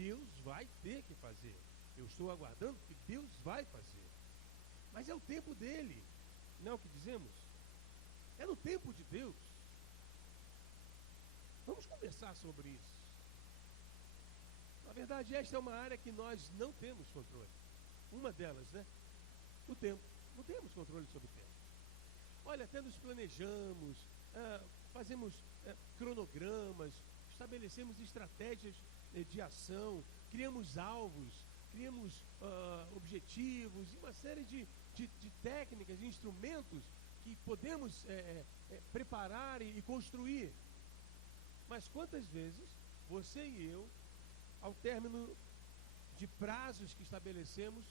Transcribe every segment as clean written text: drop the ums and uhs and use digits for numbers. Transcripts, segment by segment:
Deus vai ter que fazer. Eu estou aguardando que Deus vai fazer. Mas é o tempo dele. Não é o que dizemos? É no tempo de Deus. Vamos conversar sobre isso. Na verdade, esta é uma área que nós não temos controle. Uma delas, né? O tempo. Não temos controle sobre o tempo. Olha, até nos planejamos, fazemos cronogramas, estabelecemos estratégias de ação, criamos alvos, criamos objetivos, e uma série de técnicas, de instrumentos que podemos preparar e construir. Mas quantas vezes você e eu, ao término de prazos que estabelecemos,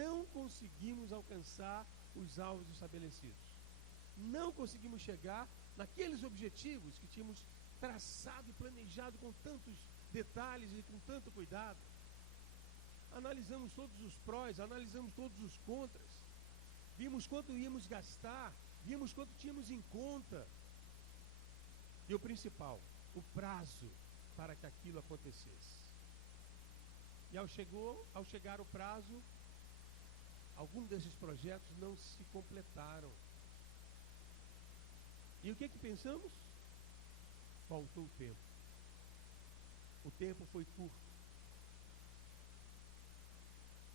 não conseguimos alcançar os alvos estabelecidos? Não conseguimos chegar naqueles objetivos que tínhamos traçado e planejado com tantos detalhes e com tanto cuidado. Analisamos todos os prós, analisamos todos os contras, vimos quanto íamos gastar, vimos quanto tínhamos em conta. E o principal, o prazo para que aquilo acontecesse. E ao chegar o prazo, alguns desses projetos não se completaram. E o que pensamos? Faltou tempo. O tempo foi curto.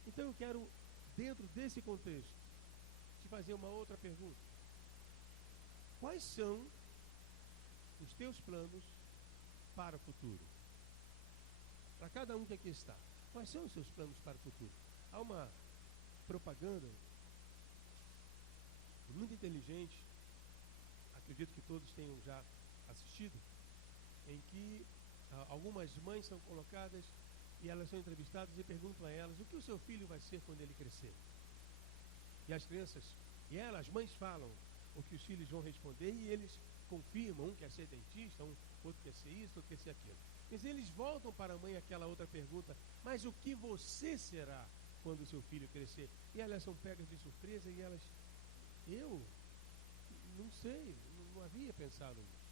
Então eu quero, dentro desse contexto, te fazer uma outra pergunta. Quais são os teus planos para o futuro? Para cada um que aqui está, quais são os seus planos para o futuro? Há uma propaganda muito inteligente, acredito que todos tenham já assistido, em que algumas mães são colocadas e elas são entrevistadas e perguntam a elas o que o seu filho vai ser quando ele crescer. E as crianças, as mães falam o que os filhos vão responder e eles confirmam, um quer ser dentista, outro quer ser isso, outro quer ser aquilo. Mas eles voltam para a mãe aquela outra pergunta, mas o que você será quando o seu filho crescer? E elas são pegas de surpresa e elas, eu não sei, não havia pensado nisso.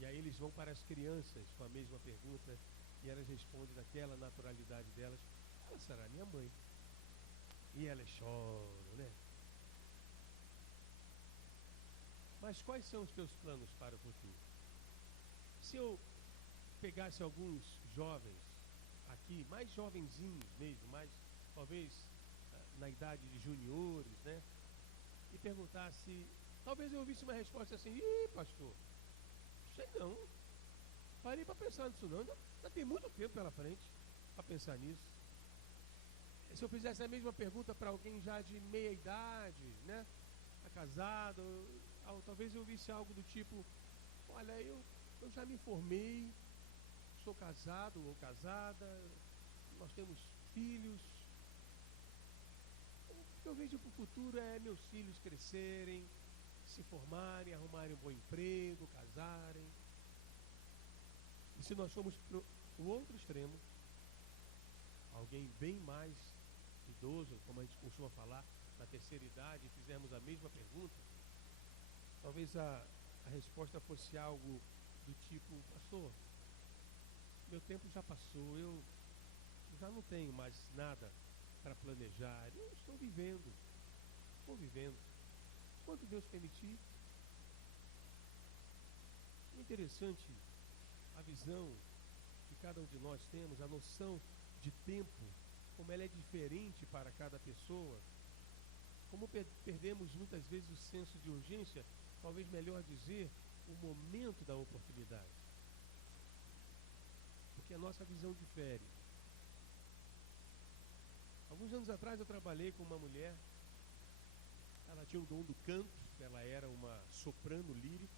E aí eles vão para as crianças com a mesma pergunta e elas respondem naquela naturalidade delas, ela será minha mãe. E elas choram, né? Mas quais são os teus planos para o futuro? Se eu pegasse alguns jovens aqui, mais jovenzinhos mesmo, mais talvez na idade de juniores, né? E perguntasse, talvez eu ouvisse uma resposta assim, pastor, sei não, parei para pensar nisso não, ainda tem muito tempo pela frente para pensar nisso. Se eu fizesse a mesma pergunta para alguém já de meia idade, né? Casado, talvez eu ouvisse algo do tipo, olha, eu já me formei, sou casado ou casada, nós temos filhos. O que eu vejo para o futuro é meus filhos crescerem, se formarem, arrumarem um bom emprego, casarem. E se nós formos para o outro extremo, alguém bem mais idoso, como a gente costuma falar, na terceira idade, e fizermos a mesma pergunta, talvez a resposta fosse algo do tipo, pastor, meu tempo já passou, eu já não tenho mais nada para planejar, eu estou vivendo, quanto Deus permitir. É interessante a visão que cada um de nós temos, a noção de tempo, como ela é diferente para cada pessoa, como perdemos muitas vezes o senso de urgência, talvez melhor dizer, o momento da oportunidade. Porque a nossa visão difere. Alguns anos atrás eu trabalhei com uma mulher, ela tinha o dom do canto, ela era uma soprano lírico,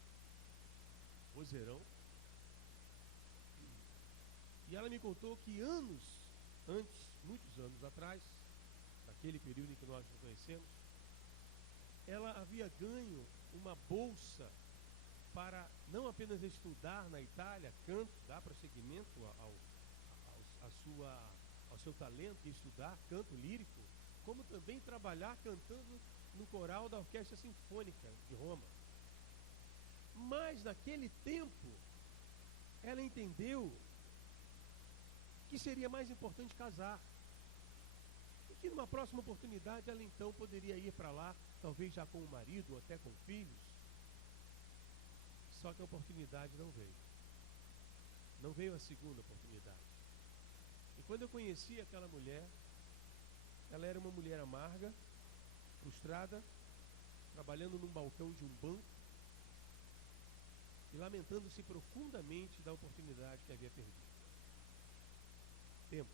vozeirão, e ela me contou que anos antes, muitos anos atrás, naquele período em que nós nos conhecemos, ela havia ganho uma bolsa para não apenas estudar na Itália canto, dar prosseguimento ao seu talento e estudar canto lírico, como também trabalhar cantando no coral da Orquestra Sinfônica de Roma. Mas naquele tempo ela entendeu que seria mais importante casar. E que numa próxima oportunidade ela então poderia ir para lá, talvez já com o marido ou até com filhos. Só que a oportunidade não veio. Não veio a segunda oportunidade. E quando eu conheci aquela mulher, ela era uma mulher amarga, frustrada, trabalhando num balcão de um banco e lamentando-se profundamente da oportunidade que havia perdido. Tempo.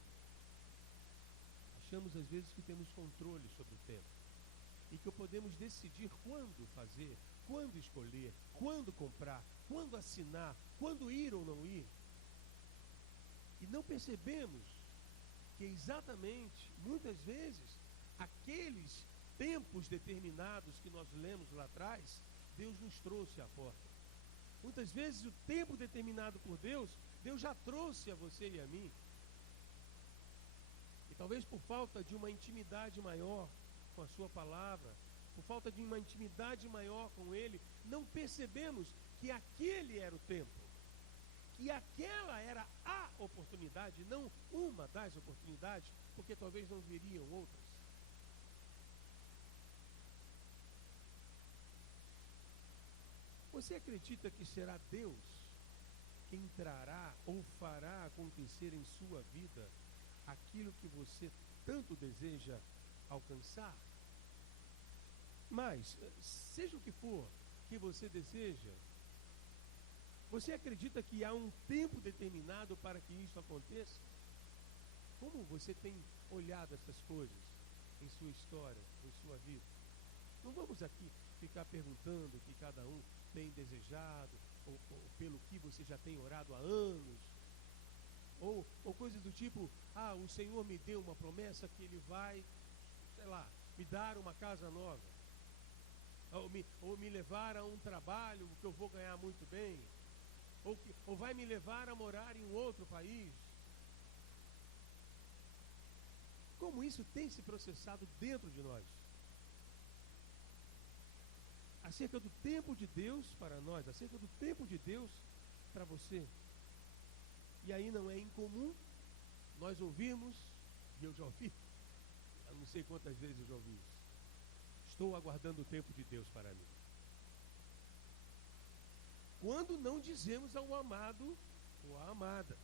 Achamos às vezes que temos controle sobre o tempo e que podemos decidir quando fazer, quando escolher, quando comprar, quando assinar, quando ir ou não ir. E não percebemos que exatamente, muitas vezes, aqueles tempos determinados que nós lemos lá atrás, Deus nos trouxe à porta. Muitas vezes o tempo determinado por Deus, Deus já trouxe a você e a mim. E talvez por falta de uma intimidade maior com a sua palavra, por falta de uma intimidade maior com Ele, não percebemos que aquele era o tempo. Que aquela era a oportunidade, não uma das oportunidades, porque talvez não viriam outras. Você acredita que será Deus quem trará ou fará acontecer em sua vida aquilo que você tanto deseja alcançar? Mas, seja o que for que você deseja, você acredita que há um tempo determinado para que isso aconteça? Como você tem olhado essas coisas em sua história, em sua vida? Não vamos aqui ficar perguntando o que cada um tem desejado, ou pelo que você já tem orado há anos, ou coisas do tipo, o Senhor me deu uma promessa que Ele vai, sei lá, me dar uma casa nova, ou me levar a um trabalho que eu vou ganhar muito bem, ou vai me levar a morar em um outro país. Como isso tem se processado dentro de nós? Acerca do tempo de Deus para nós, acerca do tempo de Deus para você. E aí não é incomum nós ouvirmos, e eu já ouvi, eu não sei quantas vezes eu já ouvi isso. Estou aguardando o tempo de Deus para mim. Quando não dizemos ao amado ou à amada.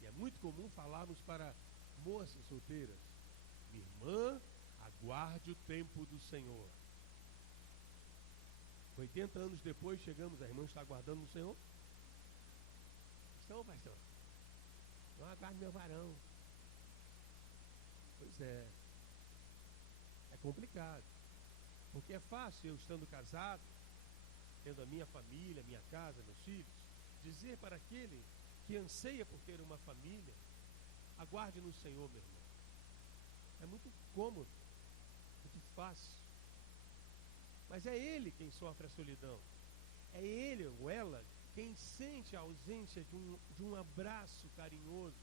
E é muito comum falarmos para moças solteiras: minha irmã, aguarde o tempo do Senhor. 80 anos depois chegamos, a irmã está aguardando o Senhor? Estão, pastor? Não aguardo meu varão. Pois é. É complicado. Porque é fácil eu estando casado, tendo a minha família, minha casa, meus filhos, dizer para aquele que anseia por ter uma família: aguarde no Senhor, meu irmão. É muito cômodo, muito fácil. Mas é ele quem sofre a solidão. É ele ou ela quem sente a ausência de um abraço carinhoso,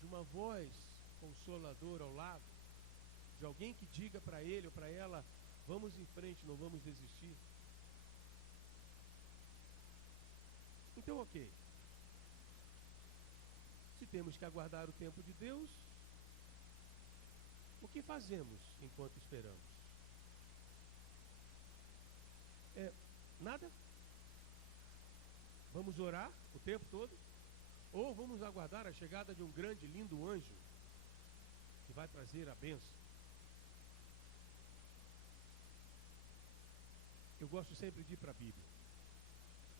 de uma voz consoladora ao lado, de alguém que diga para ele ou para ela: vamos em frente, não vamos desistir. Então, ok. Se temos que aguardar o tempo de Deus, o que fazemos enquanto esperamos? Nada? Vamos orar o tempo todo? Ou vamos aguardar a chegada de um grande, lindo anjo que vai trazer a bênção? Eu gosto sempre de ir para a Bíblia.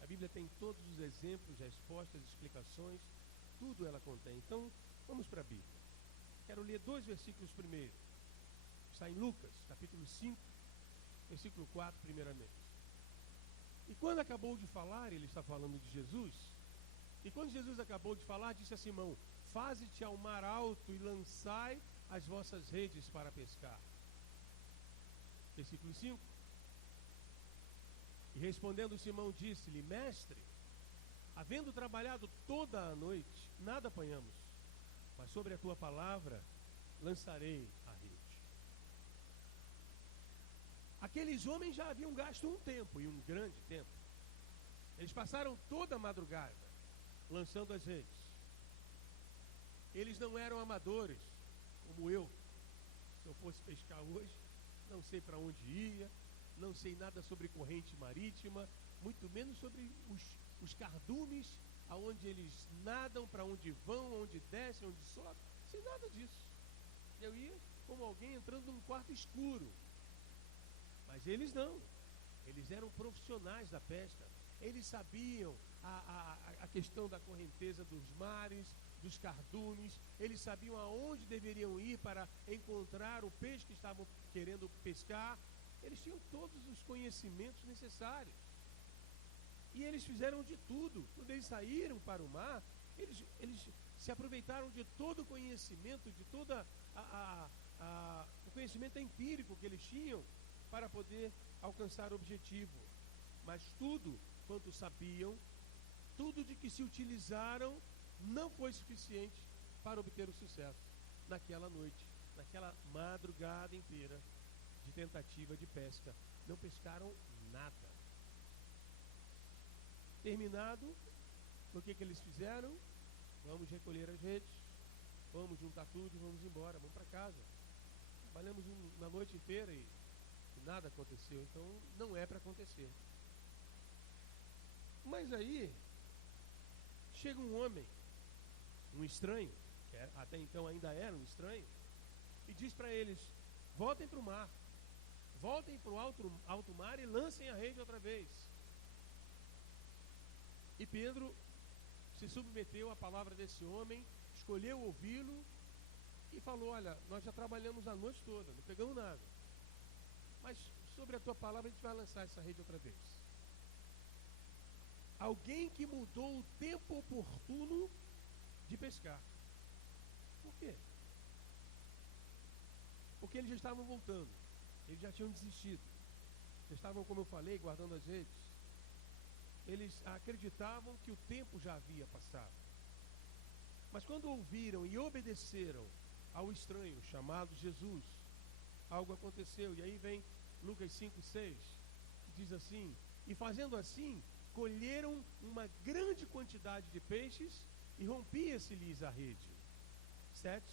A Bíblia tem todos os exemplos, respostas, explicações, tudo ela contém. Então, vamos para a Bíblia. Quero ler 2 versículos primeiro. Está em Lucas, capítulo 5, versículo 4, primeiramente. E quando acabou de falar, ele está falando de Jesus, e quando Jesus acabou de falar, disse a Simão: faze-te ao mar alto e lançai as vossas redes para pescar. Versículo 5. E respondendo Simão, disse-lhe: mestre, havendo trabalhado toda a noite, nada apanhamos, mas sobre a tua palavra lançarei a rede. Aqueles homens já haviam gasto um tempo, e um grande tempo. Eles passaram toda a madrugada lançando as redes. Eles não eram amadores, como eu. Se eu fosse pescar hoje, não sei para onde ia, não sei nada sobre corrente marítima, muito menos sobre os cardumes, aonde eles nadam, para onde vão, onde descem, onde sobem, sem nada disso. Eu ia como alguém entrando num quarto escuro. Mas eles não. Eles eram profissionais da pesca. Eles sabiam a questão da correnteza dos mares, dos cardumes. Eles sabiam aonde deveriam ir para encontrar o peixe que estavam querendo pescar. Eles tinham todos os conhecimentos necessários. E eles fizeram de tudo. Quando eles saíram para o mar, eles se aproveitaram de todo o conhecimento, de todo o conhecimento empírico que eles tinham para poder alcançar o objetivo. Mas tudo quanto sabiam, tudo de que se utilizaram, não foi suficiente para obter o sucesso naquela noite, naquela madrugada inteira de tentativa de pesca. Não pescaram nada. Terminado, o que eles fizeram? Vamos recolher as redes, vamos juntar tudo e vamos embora, vamos para casa. Trabalhamos uma noite inteira e nada aconteceu, então não é para acontecer. Mas aí chega um homem, um estranho, que até então ainda era um estranho, e diz para eles: voltem para o mar, voltem para o alto mar e lancem a rede outra vez. E Pedro se submeteu à palavra desse homem, escolheu ouvi-lo e falou: olha, nós já trabalhamos a noite toda, não pegamos nada, mas sobre a tua palavra a gente vai lançar essa rede outra vez. Alguém que mudou o tempo oportuno de pescar. Por quê? Porque eles já estavam voltando, eles já tinham desistido, já estavam, como eu falei, guardando as redes. Eles acreditavam que o tempo já havia passado. Mas quando ouviram e obedeceram ao estranho chamado Jesus, algo aconteceu. E aí vem Lucas 5:6, que diz assim: e fazendo assim, colheram uma grande quantidade de peixes e rompia-se-lhes a rede. 7.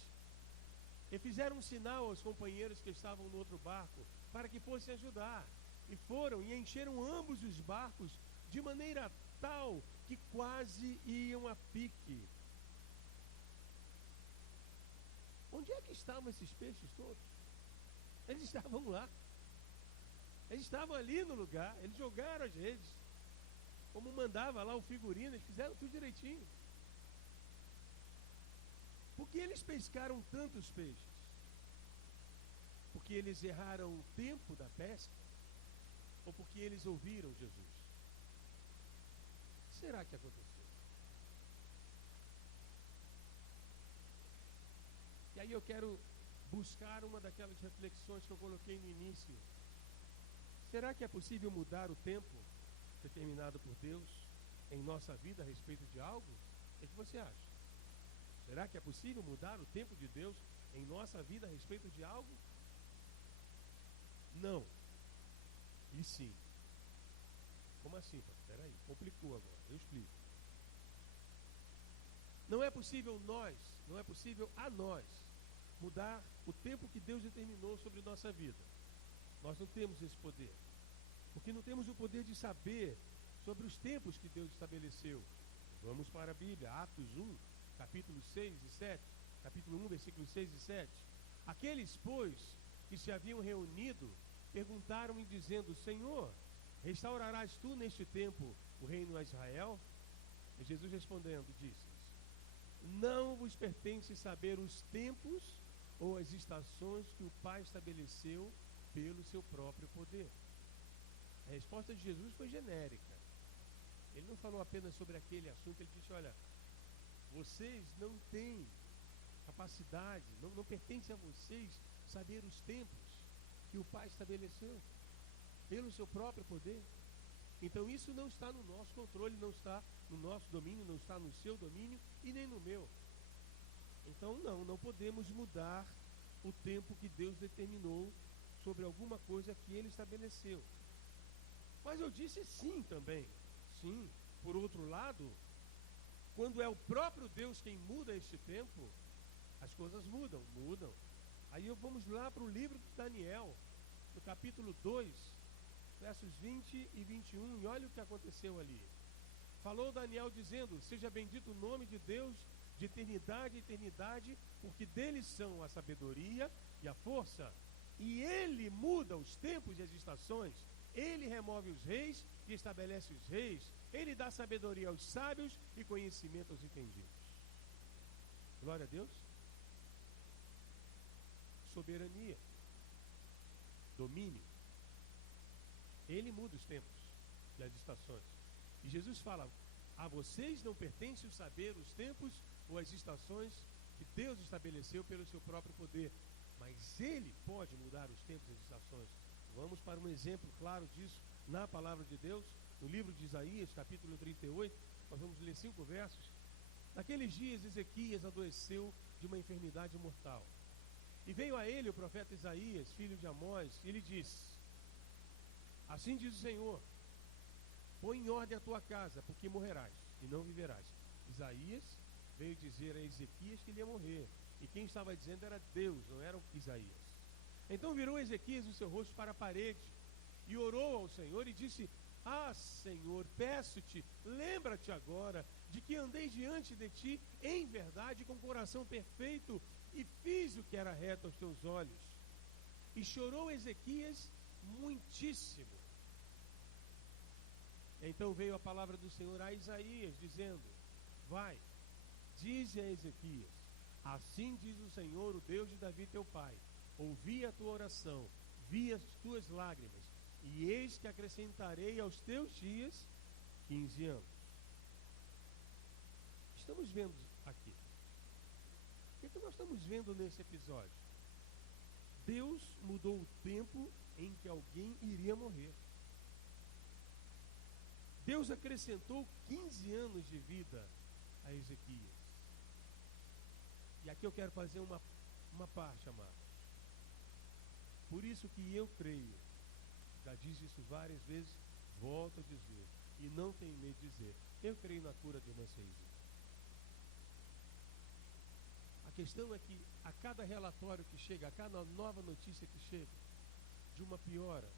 E fizeram um sinal aos companheiros que estavam no outro barco, para que fossem ajudar. E foram e encheram ambos os barcos, de maneira tal que quase iam a pique. Onde é que estavam esses peixes todos? Eles estavam lá. Eles estavam ali no lugar. Eles jogaram as redes, como mandava lá o figurino. Eles fizeram tudo direitinho. Por que eles pescaram tantos peixes? Porque eles erraram o tempo da pesca? Ou porque eles ouviram Jesus? O que será que aconteceu? E aí eu quero buscar uma daquelas reflexões que eu coloquei no início. Será que é possível mudar o tempo determinado por Deus em nossa vida a respeito de algo? O que você acha? Será que é possível mudar o tempo de Deus em nossa vida a respeito de algo? Não. E sim. Como assim, pai? Espera aí, complicou agora, eu explico. Não é possível a nós mudar o tempo que Deus determinou sobre nossa vida. Nós não temos esse poder, porque não temos o poder de saber sobre os tempos que Deus estabeleceu. Vamos para a Bíblia, Atos 1, capítulo 6 e 7, capítulo 1, versículos 6 e 7. Aqueles, pois, que se haviam reunido, perguntaram-me dizendo: Senhor, restaurarás tu neste tempo o reino a Israel? E Jesus respondendo, disse-lhes: não vos pertence saber os tempos ou as estações que o Pai estabeleceu pelo seu próprio poder. A resposta de Jesus foi genérica. Ele não falou apenas sobre aquele assunto, ele disse: olha, vocês não têm capacidade, não pertence a vocês saber os tempos que o Pai estabeleceu pelo seu próprio poder. Então isso não está no nosso controle, não está no nosso domínio, não está no seu domínio e nem no meu. Então não podemos mudar o tempo que Deus determinou sobre alguma coisa que Ele estabeleceu. Mas eu disse sim também. Sim, por outro lado, quando é o próprio Deus quem muda este tempo, as coisas mudam. Aí vamos lá para o livro de Daniel, no capítulo 2, versos 20 e 21, e olha o que aconteceu ali. Falou Daniel dizendo: seja bendito o nome de Deus de eternidade a eternidade, porque dele são a sabedoria e a força. E ele muda os tempos e as estações. Ele remove os reis e estabelece os reis. Ele dá sabedoria aos sábios e conhecimento aos entendidos. Glória a Deus. Soberania, domínio. Ele muda os tempos e as estações. E Jesus fala: a vocês não pertence o saber os tempos ou as estações que Deus estabeleceu pelo seu próprio poder, mas Ele pode mudar os tempos e as estações. Vamos para um exemplo claro disso na palavra de Deus, no livro de Isaías, capítulo 38, nós vamos ler 5 versos. Naqueles dias Ezequias adoeceu de uma enfermidade mortal. E veio a ele o profeta Isaías, filho de Amós, e ele disse: assim diz o Senhor, põe em ordem a tua casa, porque morrerás e não viverás. Isaías veio dizer a Ezequias que ele ia morrer, e quem estava dizendo era Deus, não era Isaías. Então virou Ezequias o seu rosto para a parede, e orou ao Senhor e disse: ah, Senhor, peço-te, lembra-te agora de que andei diante de ti em verdade, com coração perfeito, e fiz o que era reto aos teus olhos. E chorou Ezequias muitíssimo. Então veio a palavra do Senhor a Isaías, dizendo: vai, dize a Ezequias: assim diz o Senhor, o Deus de Davi teu pai, ouvi a tua oração, vi as tuas lágrimas, e eis que acrescentarei aos teus dias 15 anos. Estamos vendo aqui. O que nós estamos vendo nesse episódio? Deus mudou o tempo em que alguém iria morrer. Deus acrescentou 15 anos de vida a Ezequias. E aqui eu quero fazer uma parte, amados. Por isso que eu creio, já disse isso várias vezes, volto a dizer, e não tenho medo de dizer, eu creio na cura de irmã Ceísa. A questão é que a cada relatório que chega, a cada nova notícia que chega, de uma piora,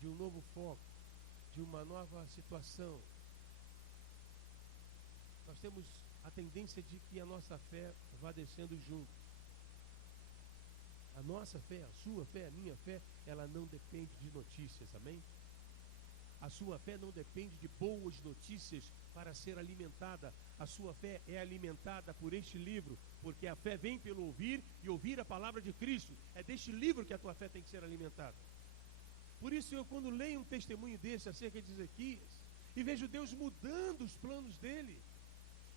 de um novo foco, de uma nova situação, nós temos a tendência de que a nossa fé vá descendo junto. A nossa fé, a sua fé, a minha fé, ela não depende de notícias, amém? A sua fé não depende de boas notícias para ser alimentada. A sua fé é alimentada por este livro, porque a fé vem pelo ouvir e ouvir a palavra de Cristo. É deste livro que a tua fé tem que ser alimentada. Por isso eu, quando leio um testemunho desse acerca de Ezequias, e vejo Deus mudando os planos dele,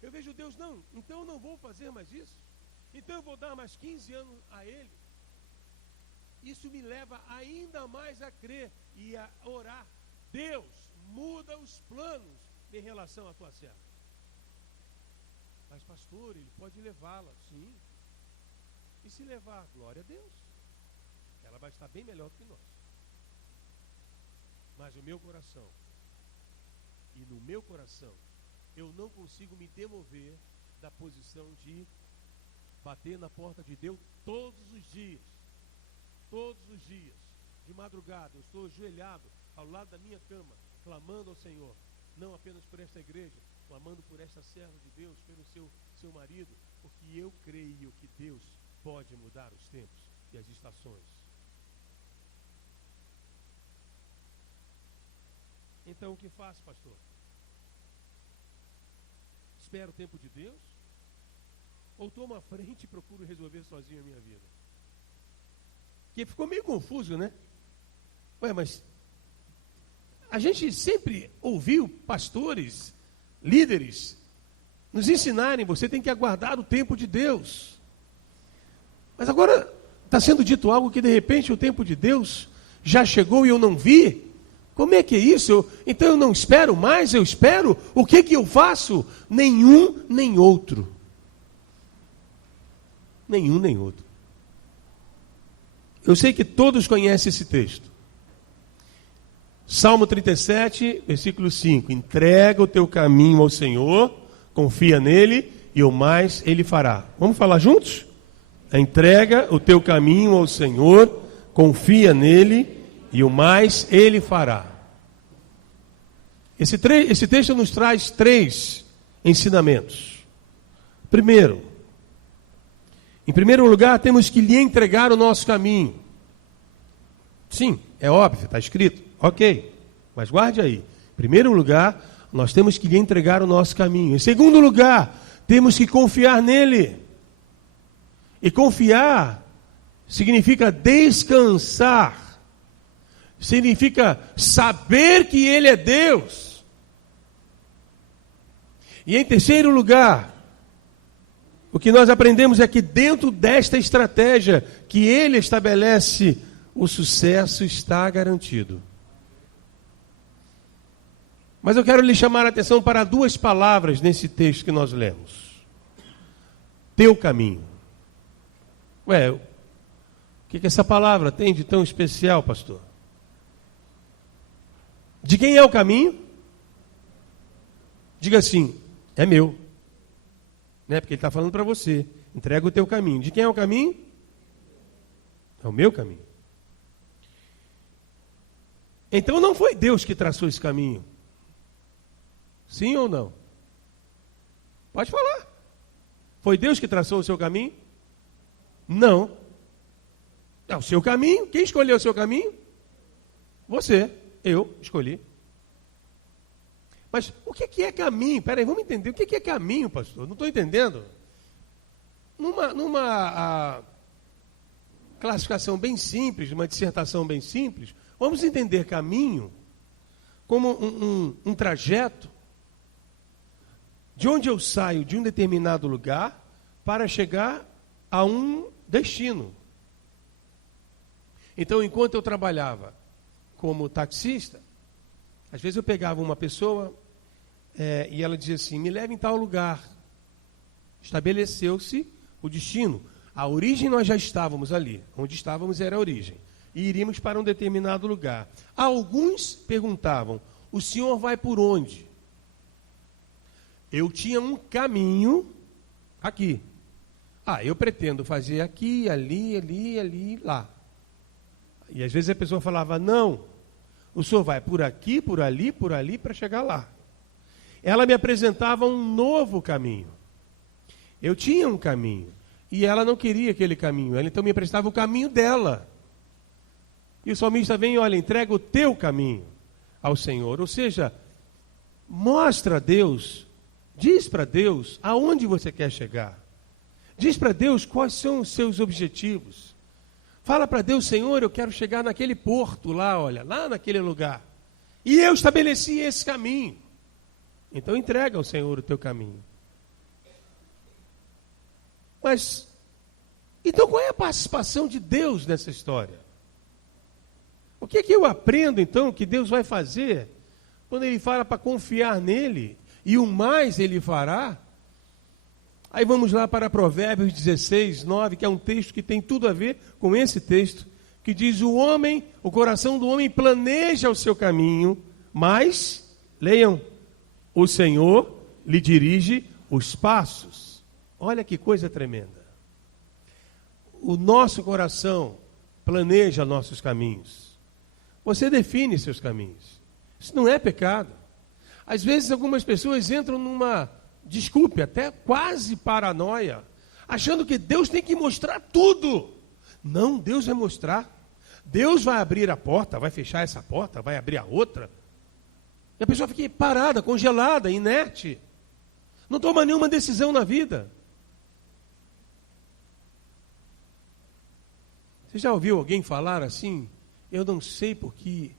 eu vejo Deus, não, então eu não vou fazer mais isso, então eu vou dar mais 15 anos a ele. Isso me leva ainda mais a crer e a orar: Deus, muda os planos em relação à tua serva. Mas pastor, ele pode levá-la, sim. E se levar, glória a Deus, ela vai estar bem melhor do que nós. Mas o meu coração, e no meu coração, eu não consigo me demover da posição de bater na porta de Deus todos os dias, de madrugada. Eu estou ajoelhado ao lado da minha cama, clamando ao Senhor, não apenas por esta igreja, clamando por esta serva de Deus, pelo seu marido, porque eu creio que Deus pode mudar os tempos e as estações. Então o que faço, pastor? Espero o tempo de Deus? Ou tomo a frente e procuro resolver sozinho a minha vida? Porque ficou meio confuso, né? Ué, mas a gente sempre ouviu pastores, líderes, nos ensinarem: você tem que aguardar o tempo de Deus. Mas agora está sendo dito algo que de repente o tempo de Deus já chegou e eu não vi. Como é que é isso? Então eu não espero mais, eu espero. O que eu faço? Nenhum nem outro. Nenhum nem outro. Eu sei que todos conhecem esse texto. Salmo 37, versículo 5. Entrega o teu caminho ao Senhor, confia nele e o mais ele fará. Vamos falar juntos? Entrega o teu caminho ao Senhor, confia nele e o mais ele fará. Esse texto nos traz 3 ensinamentos. Primeiro, em primeiro lugar, temos que lhe entregar o nosso caminho. Sim, é óbvio, está escrito. Ok, mas guarde aí. Em primeiro lugar, nós temos que lhe entregar o nosso caminho. Em segundo lugar, temos que confiar nele. E confiar significa descansar. Significa saber que ele é Deus. E em terceiro lugar, o que nós aprendemos é que dentro desta estratégia que ele estabelece, o sucesso está garantido. Mas eu quero lhe chamar a atenção para 2 palavras nesse texto que nós lemos. Teu caminho. Ué, o que essa palavra tem de tão especial, pastor? De quem é o caminho? Diga assim, é meu. Né? Porque ele está falando para você. Entrega o teu caminho. De quem é o caminho? É o meu caminho. Então não foi Deus que traçou esse caminho. Sim ou não? Pode falar. Foi Deus que traçou o seu caminho? Não. É o seu caminho. Quem escolheu o seu caminho? Você. Eu escolhi. Mas o que é caminho? Peraí, vamos entender. O que é caminho, pastor? Não estou entendendo. Numa classificação bem simples, numa dissertação bem simples, vamos entender caminho como um trajeto de onde eu saio de um determinado lugar para chegar a um destino. Então, enquanto eu trabalhava como taxista, às vezes eu pegava uma pessoa e ela dizia assim, me leve em tal lugar. Estabeleceu-se o destino. A origem nós já estávamos ali. Onde estávamos era a origem. E iríamos para um determinado lugar. Alguns perguntavam, o senhor vai por onde? Eu tinha um caminho aqui. Eu pretendo fazer aqui, ali, lá. E às vezes a pessoa falava, não, o senhor vai por aqui, por ali, para chegar lá. Ela me apresentava um novo caminho. Eu tinha um caminho. E ela não queria aquele caminho. Ela então me apresentava o caminho dela. E o salmista vem e olha, entrega o teu caminho ao Senhor. Ou seja, mostra a Deus, diz para Deus aonde você quer chegar. Diz para Deus quais são os seus objetivos. Fala para Deus, Senhor, eu quero chegar naquele porto lá, olha, lá naquele lugar. E eu estabeleci esse caminho. Então entrega ao Senhor o teu caminho. Mas, então qual é a participação de Deus nessa história? O que é que eu aprendo então que Deus vai fazer quando Ele fala para confiar nele e o mais Ele fará? Aí vamos lá para Provérbios 16, 9, que é um texto que tem tudo a ver com esse texto, que diz, o coração do homem planeja o seu caminho, mas, leiam, o Senhor lhe dirige os passos. Olha que coisa tremenda. O nosso coração planeja nossos caminhos. Você define seus caminhos. Isso não é pecado. Às vezes algumas pessoas entram numa, desculpe, até quase paranoia, achando que Deus tem que mostrar tudo. Não, Deus vai mostrar. Deus vai abrir a porta, vai fechar essa porta, vai abrir a outra. E a pessoa fica parada, congelada, inerte. Não toma nenhuma decisão na vida. Você já ouviu alguém falar assim? Eu não sei porque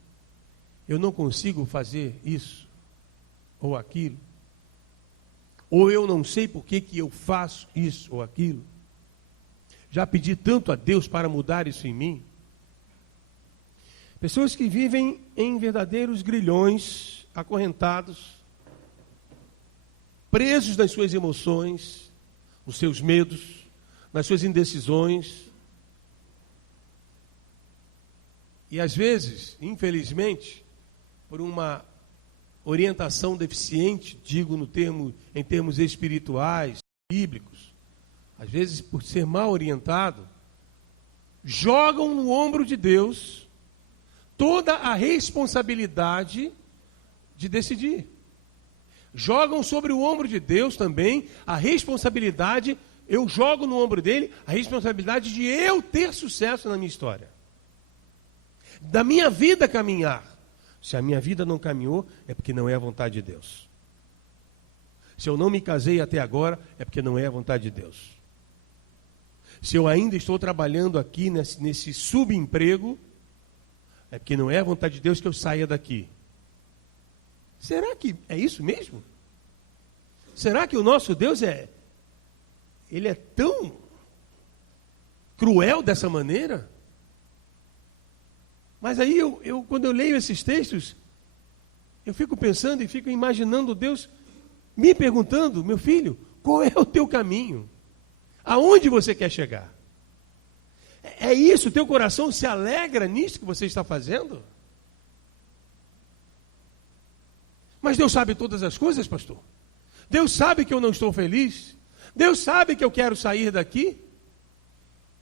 eu não consigo fazer isso ou aquilo. Ou eu não sei por que eu faço isso ou aquilo. Já pedi tanto a Deus para mudar isso em mim. Pessoas que vivem em verdadeiros grilhões, acorrentados, presos nas suas emoções, nos seus medos, nas suas indecisões. E às vezes, infelizmente, por uma orientação deficiente, digo em termos espirituais, bíblicos, às vezes por ser mal orientado, jogam no ombro de Deus toda a responsabilidade de decidir. Jogam sobre o ombro de Deus também a responsabilidade, eu jogo no ombro dele a responsabilidade de eu ter sucesso na minha história. Da minha vida caminhar. Se a minha vida não caminhou, é porque não é a vontade de Deus. Se eu não me casei até agora, é porque não é a vontade de Deus. Se eu ainda estou trabalhando aqui nesse subemprego, é porque não é a vontade de Deus que eu saia daqui. Será que é isso mesmo? Será que o nosso Deus ele é tão cruel dessa maneira? Mas aí quando eu leio esses textos, eu fico pensando e fico imaginando Deus me perguntando, meu filho, qual é o teu caminho? Aonde você quer chegar? É isso, teu coração se alegra nisso que você está fazendo? Mas Deus sabe todas as coisas, pastor. Deus sabe que eu não estou feliz. Deus sabe que eu quero sair daqui.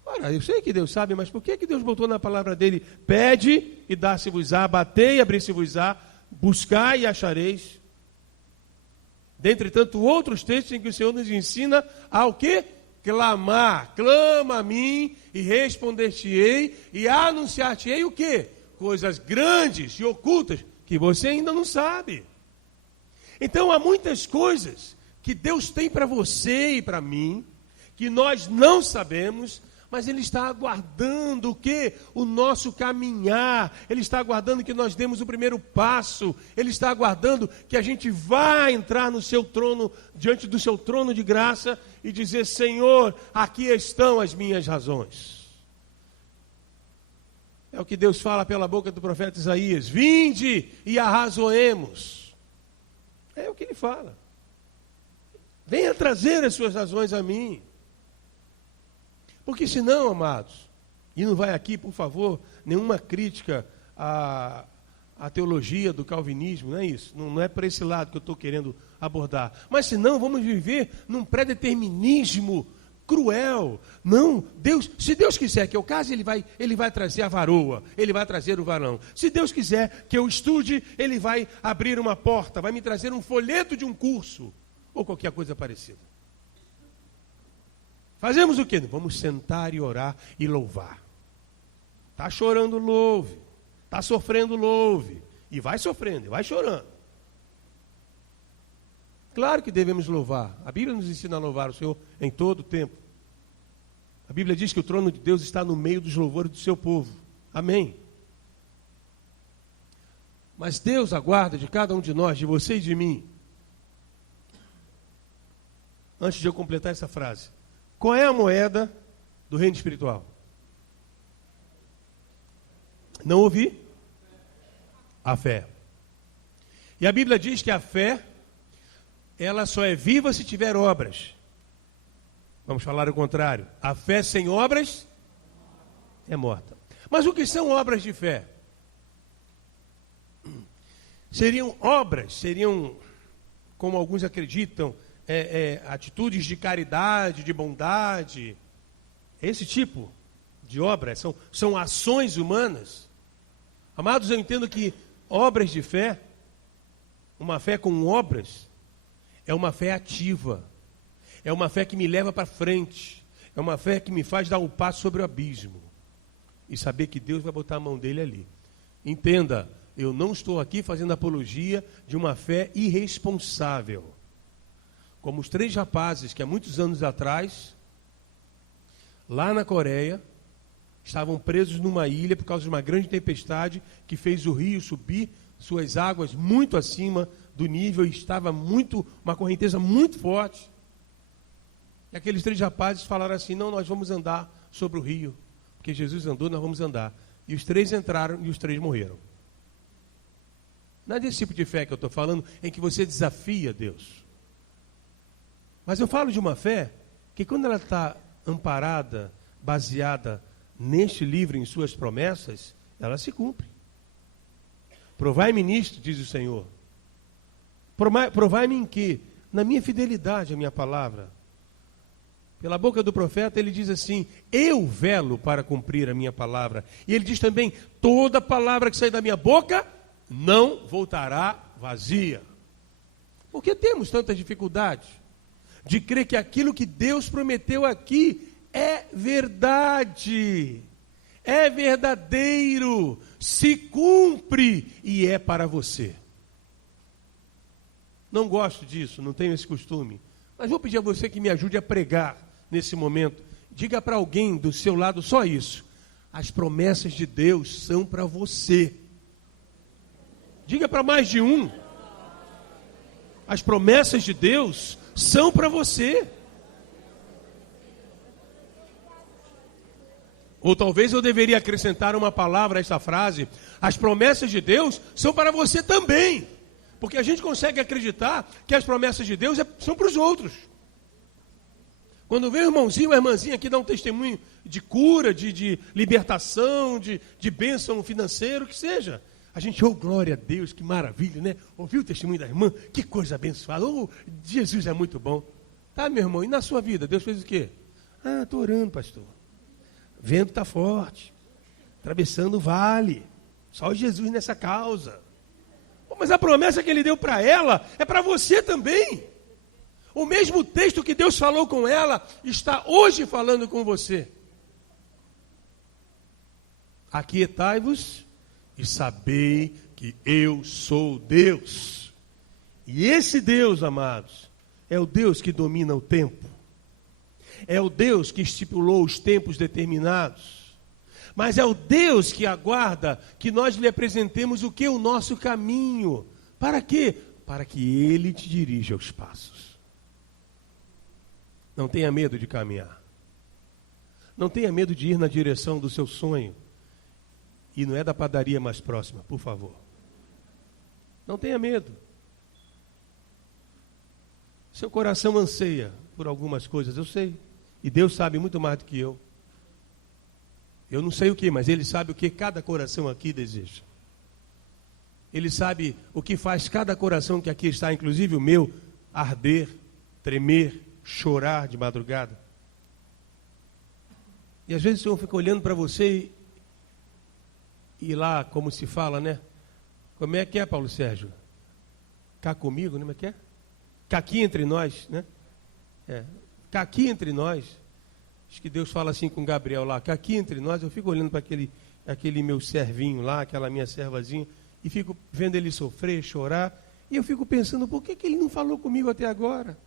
Ora, eu sei que Deus sabe, mas por que Deus botou na palavra dele? Pede e dar-se-vos-á, batei e abrir-se-vos-á, buscai e achareis. Dentre tanto outros textos em que o Senhor nos ensina ao quê? Clamar, clama a mim e responder-te-ei e anunciar-te-ei o quê? Coisas grandes e ocultas que você ainda não sabe. Então há muitas coisas que Deus tem para você e para mim, que nós não sabemos, mas Ele está aguardando o quê? O nosso caminhar. Ele está aguardando que nós demos o primeiro passo. Ele está aguardando que a gente vá entrar no seu trono, diante do seu trono de graça e dizer, Senhor, aqui estão as minhas razões. É o que Deus fala pela boca do profeta Isaías. Vinde e arrazoemos. É o que Ele fala. Venha trazer as suas razões a mim. Porque senão, amados, e não vai aqui, por favor, nenhuma crítica à teologia do calvinismo, não é isso, não é para esse lado que eu estou querendo abordar, mas senão vamos viver num pré-determinismo cruel. Não, Deus, se Deus quiser que eu case, Ele vai trazer a varoa, Ele vai trazer o varão. Se Deus quiser que eu estude, Ele vai abrir uma porta, vai me trazer um folheto de um curso, ou qualquer coisa parecida. Fazemos o quê? Vamos sentar e orar e louvar. Está chorando, louve. Está sofrendo, louve. E vai sofrendo, e vai chorando. Claro que devemos louvar. A Bíblia nos ensina a louvar o Senhor em todo o tempo. A Bíblia diz que o trono de Deus está no meio dos louvores do seu povo. Amém. Mas Deus aguarda de cada um de nós, de você e de mim. Antes de eu completar essa frase. Qual é a moeda do reino espiritual? Não ouvi? A fé. E a Bíblia diz que a fé, ela só é viva se tiver obras. Vamos falar o contrário. A fé sem obras é morta. Mas o que são obras de fé? Seriam obras, como alguns acreditam, atitudes de caridade, de bondade, esse tipo de obra, são ações humanas. Amados, eu entendo que obras de fé, uma fé com obras, é uma fé ativa, é uma fé que me leva para frente, é uma fé que me faz dar um passo sobre o abismo, e saber que Deus vai botar a mão dele ali. Entenda, eu não estou aqui fazendo apologia de uma fé irresponsável. Como os 3 rapazes que há muitos anos atrás, lá na Coreia, estavam presos numa ilha por causa de uma grande tempestade que fez o rio subir suas águas muito acima do nível e estava uma correnteza muito forte. E aqueles 3 rapazes falaram assim, não, nós vamos andar sobre o rio, porque Jesus andou, nós vamos andar. E os 3 entraram e os 3 morreram. Não é desse tipo de fé que eu estou falando, em que você desafia Deus. Mas eu falo de uma fé que quando ela está amparada, baseada neste livro, em suas promessas, ela se cumpre. Provai-me nisto, diz o Senhor. Provai-me em quê? Na minha fidelidade à minha palavra. Pela boca do profeta ele diz assim: eu velo para cumprir a minha palavra. E ele diz também: toda palavra que sair da minha boca não voltará vazia. Por que temos tantas dificuldades de crer que aquilo que Deus prometeu aqui é verdade, é verdadeiro, se cumpre e é para você? Não gosto disso, não tenho esse costume, mas vou pedir a você que me ajude a pregar nesse momento. Diga para alguém do seu lado só isso: as promessas de Deus são para você. Diga para mais de um: as promessas de Deus são para você. Ou talvez eu deveria acrescentar uma palavra a esta frase: as promessas de Deus são para você também. Porque a gente consegue acreditar que as promessas de Deus são para os outros. Quando vem o irmãozinho ou a irmãzinha aqui dar um testemunho de cura, de libertação, de bênção financeira, o que seja, a gente, oh, glória a Deus, que maravilha, né? Ouviu o testemunho da irmã? Que coisa abençoada. Oh, Jesus é muito bom. Tá, meu irmão, e na sua vida, Deus fez o quê? Ah, estou orando, pastor. O vento está forte, atravessando o vale. Só Jesus nessa causa. Pô, mas a promessa que ele deu para ela é para você também. O mesmo texto que Deus falou com ela está hoje falando com você. Aquietai-vos e sabei que eu sou Deus. E esse Deus, amados, é o Deus que domina o tempo. É o Deus que estipulou os tempos determinados. Mas é o Deus que aguarda que nós lhe apresentemos o que? O nosso caminho. Para quê? Para que Ele te dirija os passos. Não tenha medo de caminhar. Não tenha medo de ir na direção do seu sonho. E não é da padaria mais próxima, por favor. Não tenha medo. Seu coração anseia por algumas coisas, eu sei. E Deus sabe muito mais do que eu. Eu não sei o que, mas Ele sabe o que cada coração aqui deseja. Ele sabe o que faz cada coração que aqui está, inclusive o meu, arder, tremer, chorar de madrugada. E às vezes o Senhor fica olhando para você e lá, como se fala, né? Como é que é, Paulo Sérgio? Cá comigo, né? Como é que é? Cá aqui entre nós, né? Cá aqui entre nós. Acho que Deus fala assim com Gabriel lá, cá aqui entre nós. Eu fico olhando para aquele meu servinho lá, aquela minha servazinha, e fico vendo ele sofrer, chorar, e eu fico pensando, por que ele não falou comigo até agora?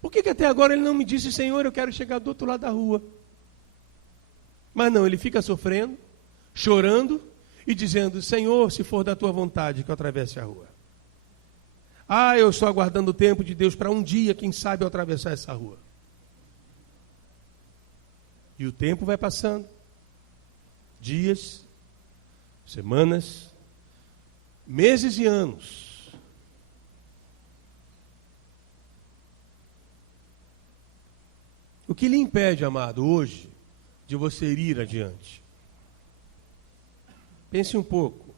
Por que até agora ele não me disse: Senhor, eu quero chegar do outro lado da rua? Mas não, ele fica sofrendo, chorando e dizendo: Senhor, se for da tua vontade que eu atravesse a rua. Ah, eu estou aguardando o tempo de Deus para um dia, quem sabe, eu atravessar essa rua. E o tempo vai passando. Dias, semanas, meses e anos. O que lhe impede, amado, hoje, de você ir adiante? Pense um pouco.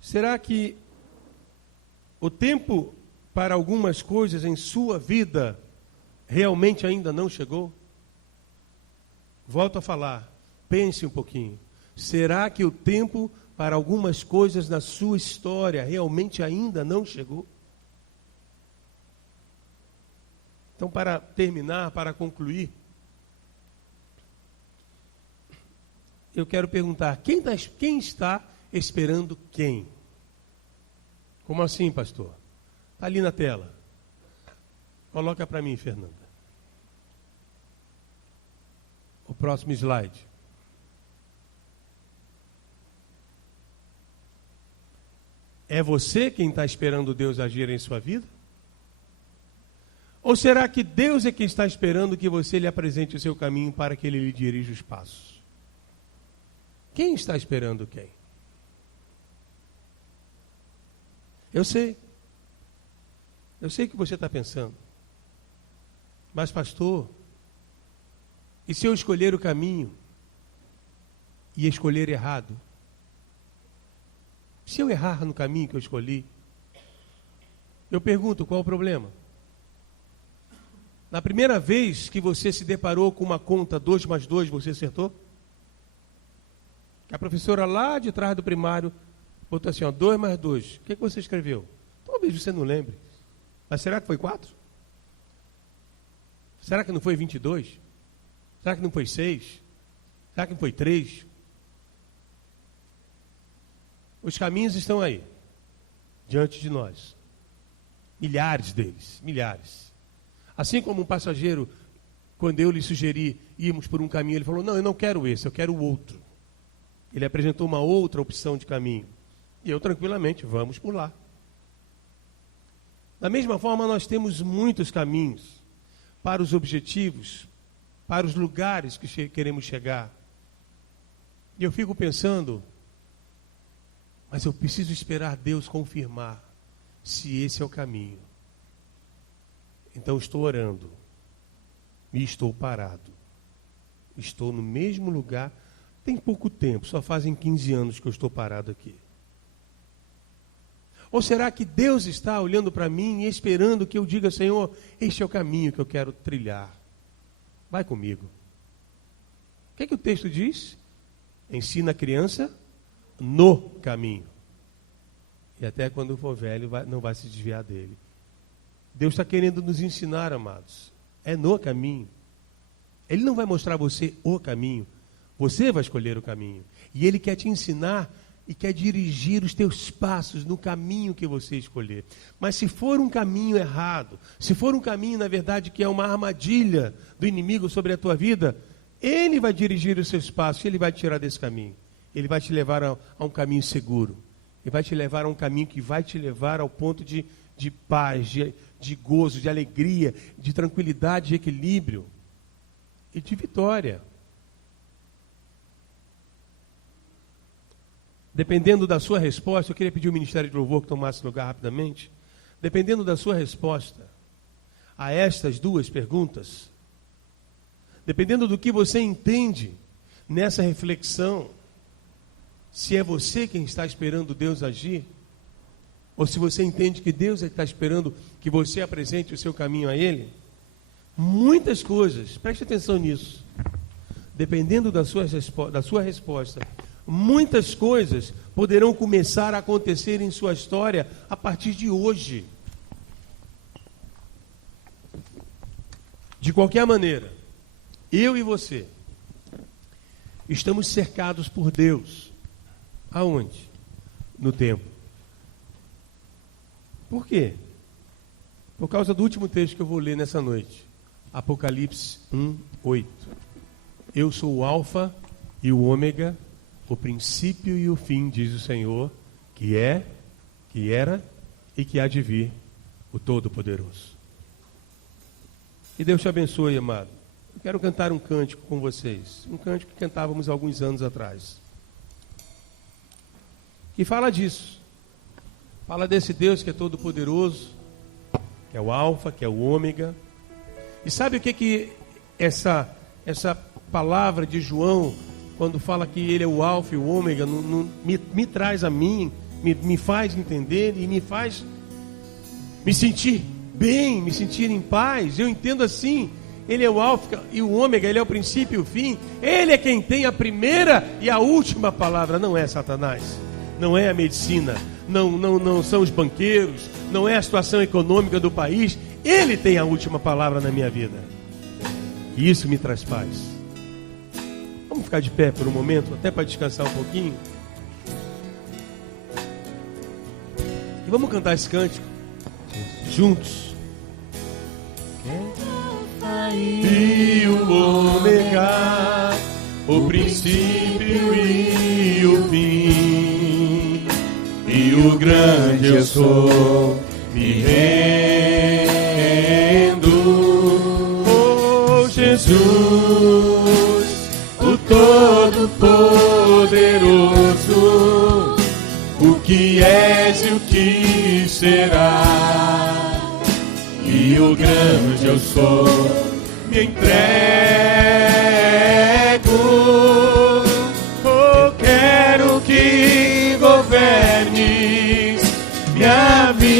Será que o tempo para algumas coisas em sua vida realmente ainda não chegou? Volto a falar. Pense um pouquinho. Será que o tempo para algumas coisas na sua história realmente ainda não chegou? Então, para terminar, para concluir, eu quero perguntar: quem está esperando quem? Como assim, pastor? Está ali na tela. Coloca para mim, Fernanda. O próximo slide. É você quem está esperando Deus agir em sua vida? Ou será que Deus é quem está esperando que você lhe apresente o seu caminho para que Ele lhe dirija os passos? Quem está esperando quem? Eu sei que você está pensando, mas pastor, e se eu escolher o caminho e escolher errado? Se eu errar no caminho que eu escolhi, eu pergunto: qual o problema? Na primeira vez que você se deparou com uma conta 2 mais 2, você acertou? A professora lá de trás do primário botou assim, 2 mais 2. O que você escreveu? Talvez você não lembre. Mas será que foi 4? Será que não foi 22? Será que não foi 6? Será que não foi 3? Os caminhos estão aí, diante de nós. Milhares deles, milhares. Assim como um passageiro, quando eu lhe sugeri irmos por um caminho, ele falou, não, eu não quero esse, eu quero o outro. Ele apresentou uma outra opção de caminho. E eu tranquilamente, vamos por lá. Da mesma forma, nós temos muitos caminhos para os objetivos, para os lugares que queremos chegar. E eu fico pensando, mas eu preciso esperar Deus confirmar se esse é o caminho. Então estou orando e estou parado. Estou no mesmo lugar, tem pouco tempo, só fazem 15 anos que eu estou parado aqui. Ou será que Deus está olhando para mim e esperando que eu diga, Senhor, este é o caminho que eu quero trilhar. Vai comigo. O que o texto diz? Ensina a criança no caminho. E até quando for velho, não vai se desviar dele. Deus está querendo nos ensinar, amados. É no caminho. Ele não vai mostrar a você o caminho. Você vai escolher o caminho. E Ele quer te ensinar e quer dirigir os teus passos no caminho que você escolher. Mas se for um caminho errado, se for um caminho, na verdade, que é uma armadilha do inimigo sobre a tua vida, Ele vai dirigir os seus passos, Ele vai te tirar desse caminho. Ele vai te levar a um caminho seguro. Ele vai te levar a um caminho que vai te levar ao ponto de paz, de gozo, de alegria, de tranquilidade, de equilíbrio e de vitória. Dependendo da sua resposta, eu queria pedir ao Ministério de Louvor que tomasse lugar rapidamente. Dependendo da sua resposta a estas duas perguntas, dependendo do que você entende nessa reflexão, se é você quem está esperando Deus agir, ou se você entende que Deus é que está esperando que você apresente o seu caminho a Ele, muitas coisas, preste atenção nisso, dependendo da sua resposta, muitas coisas poderão começar a acontecer em sua história a partir de hoje. De qualquer maneira, eu e você estamos cercados por Deus. Aonde? No tempo. Por quê? Por causa do último texto que eu vou ler nessa noite. Apocalipse 1:8. Eu sou o Alfa e o Ômega, o princípio e o fim, diz o Senhor, que é, que era e que há de vir, o Todo-Poderoso. E Deus te abençoe, amado. Eu quero cantar um cântico com vocês. Um cântico que cantávamos alguns anos atrás. Que fala disso. Fala desse Deus que é todo-poderoso, que é o Alfa, que é o Ômega. E sabe o que essa palavra de João, quando fala que ele é o Alfa e o Ômega, me traz a mim, me faz entender e me faz me sentir bem, me sentir em paz. Eu entendo assim, Ele é o Alfa e o Ômega, Ele é o princípio e o fim. Ele é quem tem a primeira e a última palavra, não é Satanás. Não é a medicina, não são os banqueiros, não é a situação econômica do país. Ele tem a última palavra na minha vida. E isso me traz paz. Vamos ficar de pé por um momento, até para descansar um pouquinho. E vamos cantar esse cântico juntos. E o Ômega, o princípio e o fim. E o grande eu sou, me rendo. Oh Jesus, o Todo-Poderoso, o que és e o que será. E o grande eu sou, me entrego. Oh, quero que governes minha vida,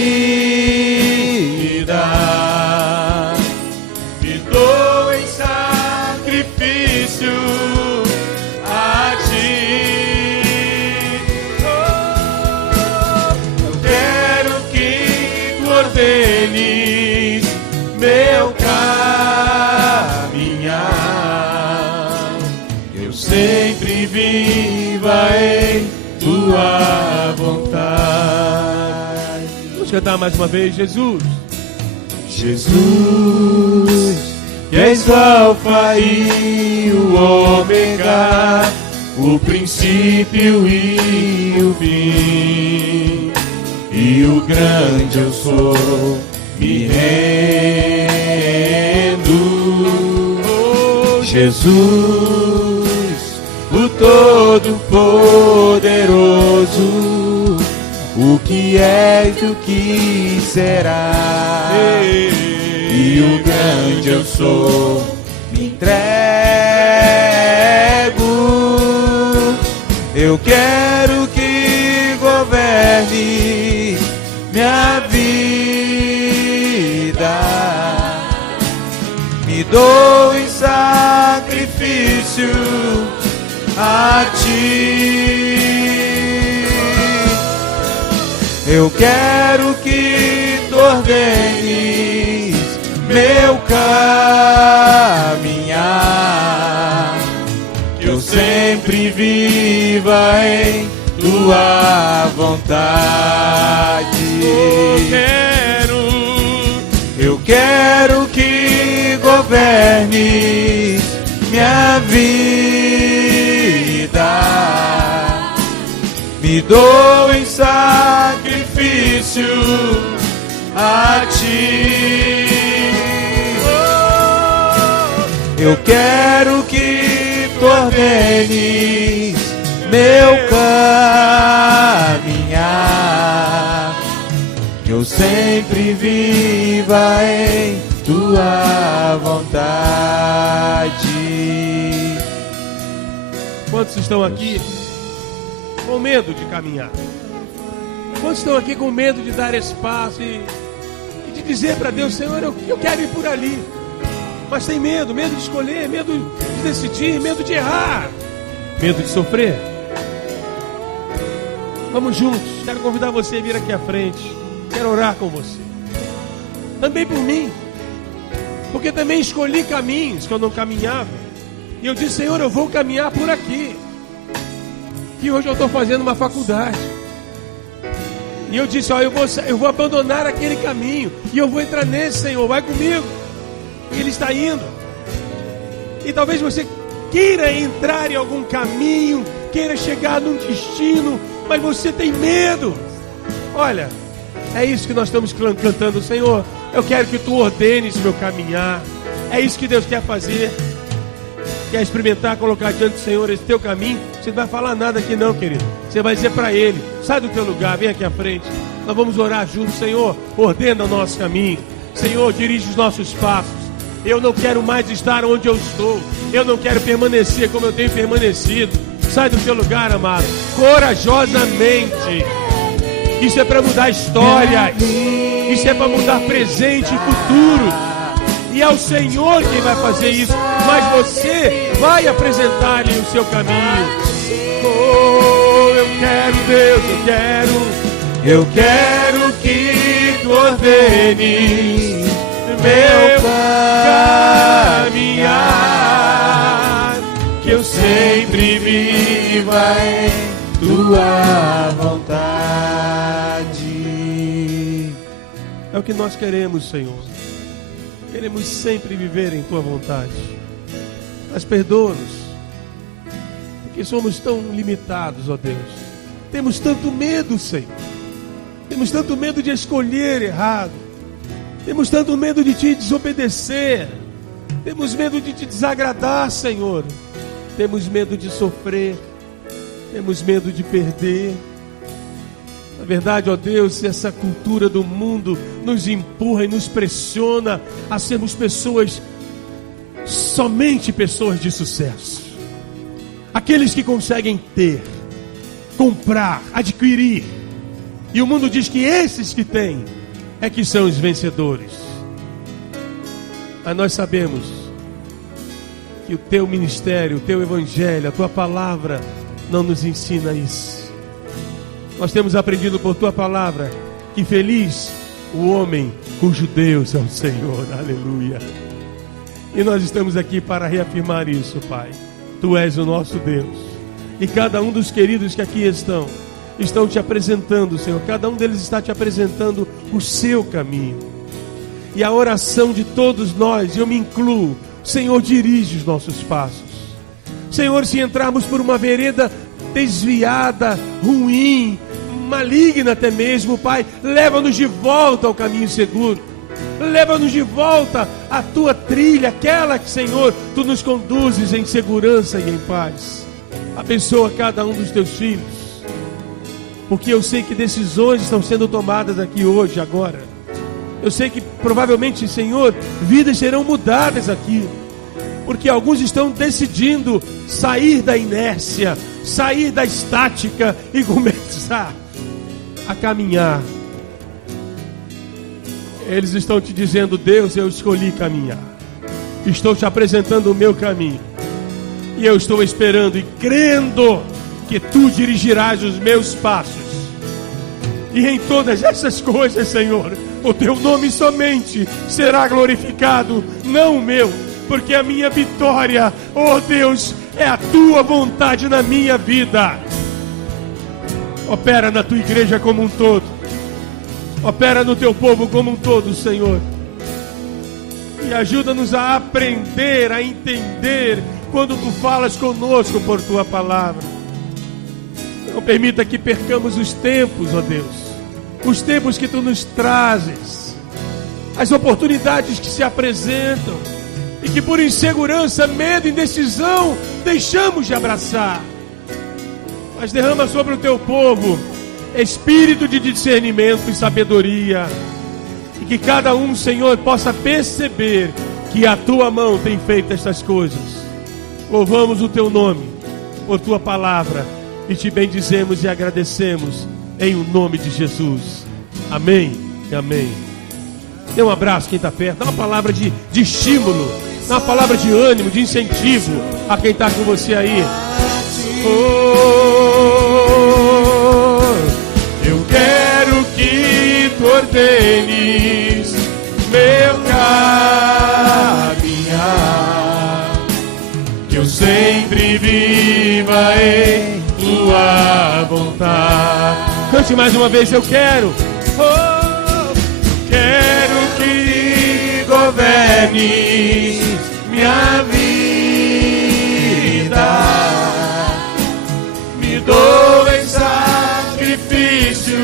sempre viva em tua vontade. Vamos cantar mais uma vez, Jesus. Jesus, que és o Alfa e o Ômega, o princípio e o fim, e o grande eu sou, me rendo. Oh, Jesus, o Todo-Poderoso, o que és e o que será, e o grande eu sou, me entrego. Eu quero que governe minha vida, me dou em sacrifício a ti. Eu quero que tu ordenes meu caminhar, que eu sempre viva em tua vontade. Eu quero que governes minha vida, me dou em sacrifício a ti. Eu quero que tu ordenes meu caminhar, que eu sempre viva em tua vontade. Quantos estão aqui com medo de caminhar? Quantos estão aqui com medo de dar espaço e de dizer para Deus: Senhor, eu quero ir por ali, mas tem medo de escolher, medo de decidir, medo de errar, medo de sofrer? Vamos juntos, quero convidar você a vir aqui à frente, quero orar com você, também por mim, porque também escolhi caminhos que eu não caminhava, e eu disse: Senhor, eu vou caminhar por aqui, que hoje eu estou fazendo uma faculdade, e eu disse: ó, eu vou abandonar aquele caminho, e eu vou entrar nesse, Senhor, vai comigo. E Ele está indo. E talvez você queira entrar em algum caminho, queira chegar num destino, mas você tem medo. Olha, é isso que nós estamos cantando: Senhor, eu quero que tu ordenes meu caminhar. É isso que Deus quer fazer. Quer experimentar, colocar diante do Senhor esse teu caminho? Você não vai falar nada aqui não, querido. Você vai dizer para Ele: sai do teu lugar, vem aqui à frente. Nós vamos orar juntos. Senhor, ordena o nosso caminho. Senhor, dirige os nossos passos. Eu não quero mais estar onde eu estou. Eu não quero permanecer como eu tenho permanecido. Sai do teu lugar, amado, corajosamente. Isso é para mudar histórias. Isso é para mudar presente e futuro. E é o Senhor quem vai fazer isso, mas você vai apresentar-lhe o seu caminho. Oh, eu quero, Deus, eu quero que tu ordenes meu caminhar, que eu sempre viva em tua vontade. É o que nós queremos, Senhor. Queremos sempre viver em tua vontade. Mas perdoa-nos, porque somos tão limitados, ó Deus. Temos tanto medo, Senhor. Temos tanto medo de escolher errado. Temos tanto medo de te desobedecer. Temos medo de te desagradar, Senhor. Temos medo de sofrer. Temos medo de perder. Na verdade, ó Deus, essa cultura do mundo nos empurra e nos pressiona a sermos pessoas, somente pessoas de sucesso. Aqueles que conseguem ter, comprar, adquirir. E o mundo diz que esses que têm é que são os vencedores. Mas nós sabemos que o teu ministério, o teu evangelho, a tua palavra não nos ensina isso. Nós temos aprendido por tua palavra que feliz o homem cujo Deus é o Senhor. Aleluia. E nós estamos aqui para reafirmar isso, Pai. Tu és o nosso Deus. E cada um dos queridos que aqui estão te apresentando, Senhor. Cada um deles está te apresentando o seu caminho. E a oração de todos nós, eu me incluo, Senhor, dirige os nossos passos. Senhor, se entrarmos por uma vereda desviada, ruim, maligna até mesmo, Pai, leva-nos de volta ao caminho seguro. Leva-nos de volta à tua trilha, aquela que, Senhor, tu nos conduzes em segurança e em paz. Abençoa cada um dos teus filhos, porque eu sei que decisões estão sendo tomadas aqui hoje, agora. Eu sei que provavelmente, Senhor, vidas serão mudadas aqui, porque alguns estão decidindo sair da inércia, sair da estática e começar a caminhar. Eles estão te dizendo: Deus, eu escolhi caminhar. Estou te apresentando o meu caminho. E eu estou esperando e crendo que tu dirigirás os meus passos. E em todas essas coisas, Senhor, o teu nome somente será glorificado, não o meu. Porque a minha vitória, oh Deus, é a tua vontade na minha vida. Opera na tua igreja como um todo. Opera no teu povo como um todo, Senhor. E ajuda-nos a aprender, a entender quando tu falas conosco por tua palavra. Não permita que percamos os tempos, ó Deus. Os tempos que tu nos trazes. As oportunidades que se apresentam. E que por insegurança, medo e indecisão deixamos de abraçar. Mas derrama sobre o teu povo espírito de discernimento e sabedoria. E que cada um, Senhor, possa perceber que a tua mão tem feito estas coisas. Louvamos o teu nome por tua palavra e te bendizemos e agradecemos em o nome de Jesus. Amém e amém. Dê um abraço quem está perto. Dá uma palavra de estímulo. Dá uma palavra de ânimo, de incentivo a quem está com você aí. Eu quero que tu ordenes meu caminhar, que eu sempre viva em tua vontade. Cante mais uma vez, eu quero. Quero que governes minha vida, me dou em sacrifício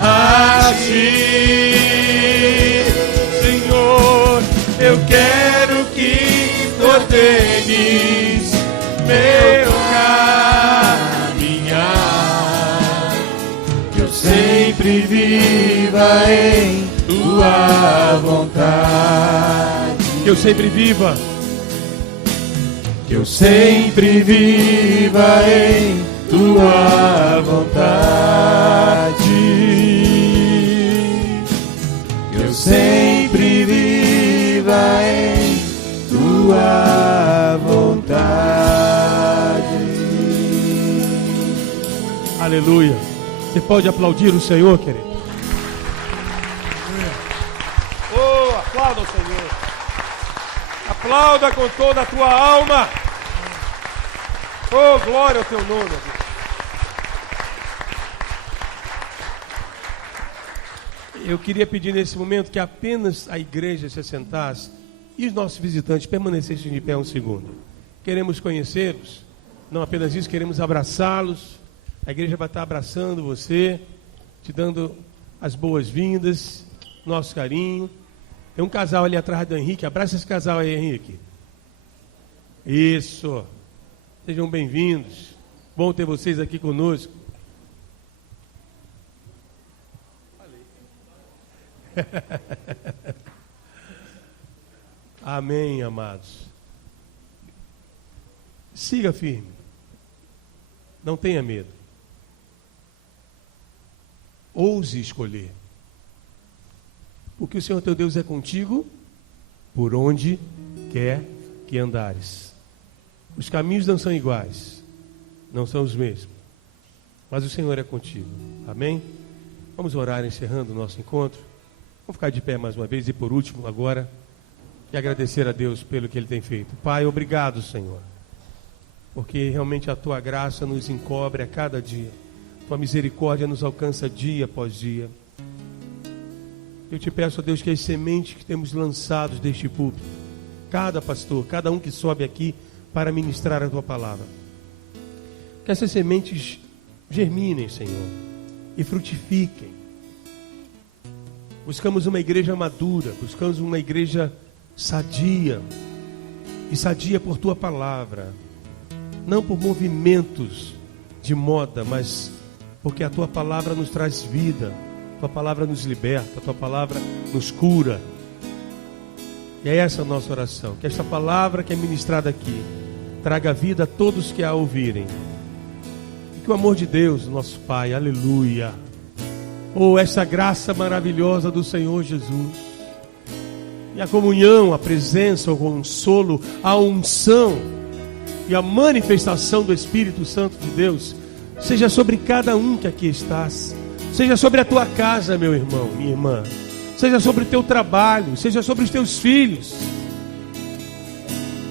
a ti, Senhor. Eu quero que ordenes meu caminhar, que eu sempre viva em tua vontade. Que eu sempre viva. Que eu sempre viva em tua vontade. Que eu sempre viva em tua vontade. Aleluia. Você pode aplaudir o Senhor, querido? Oh, aplauda o Senhor. Aplauda com toda a tua alma. Oh, glória ao teu nome, Deus. Eu queria pedir nesse momento que apenas a igreja se assentasse e os nossos visitantes permanecessem de pé um segundo. Queremos conhecê-los, não apenas isso, queremos abraçá-los. A igreja vai estar abraçando você, te dando as boas-vindas, nosso carinho. Tem um casal ali atrás do Henrique. Abraça esse casal aí, Henrique. Isso. Sejam bem-vindos. Bom ter vocês aqui conosco. Amém, amados. Siga firme. Não tenha medo. Ouse escolher. Porque o Senhor teu Deus é contigo por onde quer que andares. Os caminhos não são iguais, não são os mesmos, mas o Senhor é contigo. Amém? Vamos orar encerrando o nosso encontro. Vamos ficar de pé mais uma vez e por último agora, e agradecer a Deus pelo que Ele tem feito. Pai, obrigado, Senhor. porque realmente a tua graça nos encobre a cada dia. Tua misericórdia nos alcança dia após dia. Eu te peço, ó Deus, que as sementes que temos lançados deste púlpito, cada pastor, cada um que sobe aqui para ministrar a tua palavra, que essas sementes germinem, Senhor, e frutifiquem. Buscamos uma igreja madura, buscamos uma igreja sadia, e sadia por tua palavra, não por movimentos de moda, mas porque a tua palavra nos traz vida, a tua palavra nos liberta, a tua palavra nos cura. E é essa a nossa oração, que esta palavra que é ministrada aqui traga vida a todos que a ouvirem. E que o amor de Deus, nosso Pai, aleluia, essa graça maravilhosa do Senhor Jesus, e a comunhão, a presença, o consolo, a unção e a manifestação do Espírito Santo de Deus seja sobre cada um que aqui estás, seja sobre a tua casa, meu irmão, minha irmã, seja sobre o teu trabalho, seja sobre os teus filhos.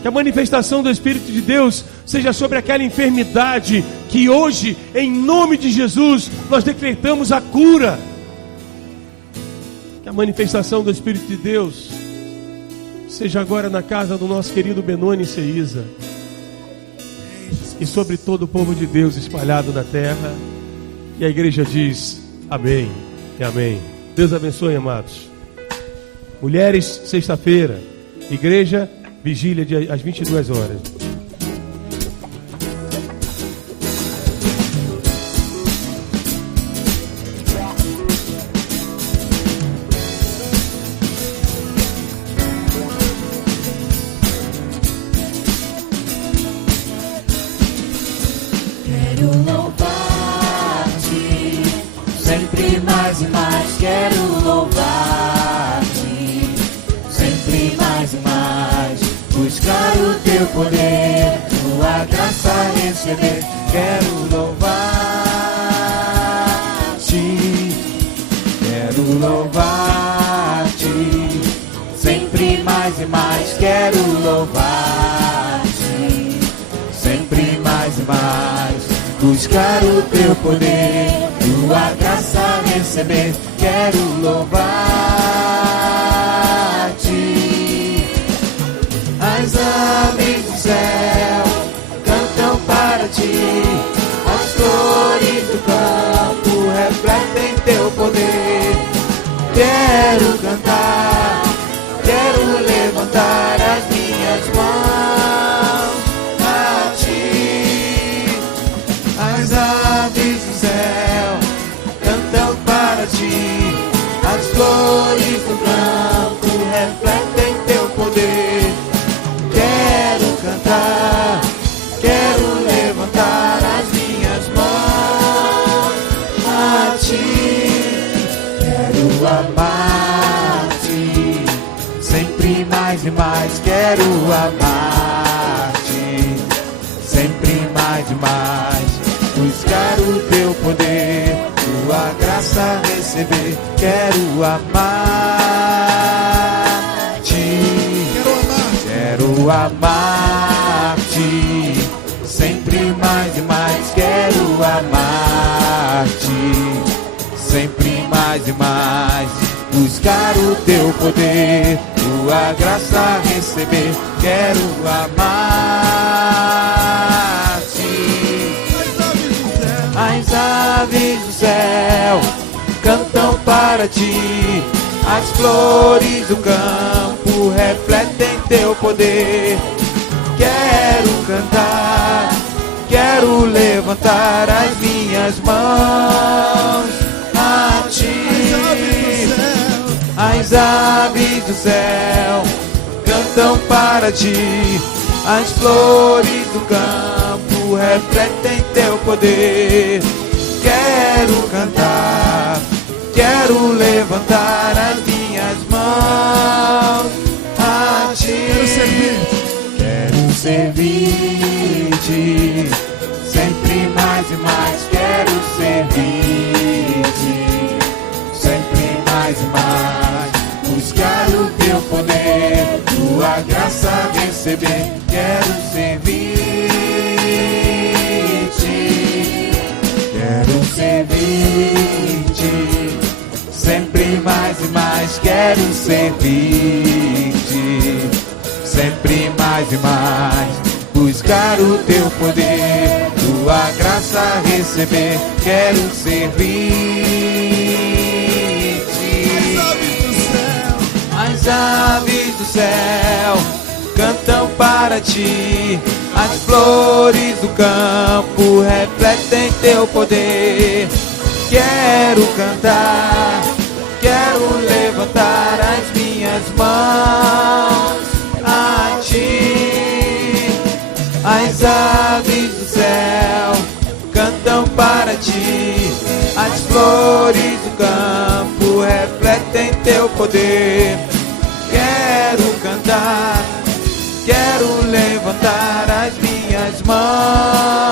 Que a manifestação do Espírito de Deus seja sobre aquela enfermidade que hoje, em nome de Jesus, nós decretamos a cura. Que a manifestação do Espírito de Deus seja agora na casa do nosso querido Benoni e Ceísa, e sobre todo o povo de Deus espalhado na terra. E a igreja diz amém e amém. Deus abençoe, amados. Mulheres, sexta-feira, igreja, vigília às 22 horas. Quero louvar-te, sempre mais e mais. Quero louvar-te, sempre mais e mais. Buscar o teu poder, tua graça receber. Quero louvar-te, sempre mais e mais. Quero louvar-te, sempre mais e mais. Buscar o teu poder, tua graça receber. Quero louvar-te. As aves do céu cantam para ti, as flores do campo refletem teu poder. Quero cantar, quero levantar as minhas mãos a ti. As aves do céu cantam para ti, as flores do campo refletem teu poder. Quero cantar, quero levantar as minhas mãos a ti. Quero amar-te, sempre mais e mais. Quero amar-te, sempre mais e mais. Buscar o teu poder, tua graça receber. Quero amar-te, quero amar-te, sempre mais e mais. Quero amar-te, sempre mais e mais. Buscar o teu poder, tua graça receber. Quero amar-te. As aves do céu cantam para ti, as flores do campo refletem teu poder. Quero cantar, quero levantar as minhas mãos a ti. As aves do céu cantam para ti, as flores do campo refletem teu poder. Quero cantar, quero levantar as minhas mãos a ti. Quero servir-te, sempre mais e mais. Quero servir-te, sempre mais e mais. Buscar o teu poder, tua graça receber. Quero servir-te, mais quero servir-te. Sempre mais e mais buscar o teu poder, tua graça receber, quero servir-te. As aves do céu cantam para ti, as flores do campo refletem teu poder. Quero cantar, quero levantar as minhas mãos a ti. As aves do céu cantam para ti, as flores do campo refletem teu poder. Quero cantar, quero levantar as minhas mãos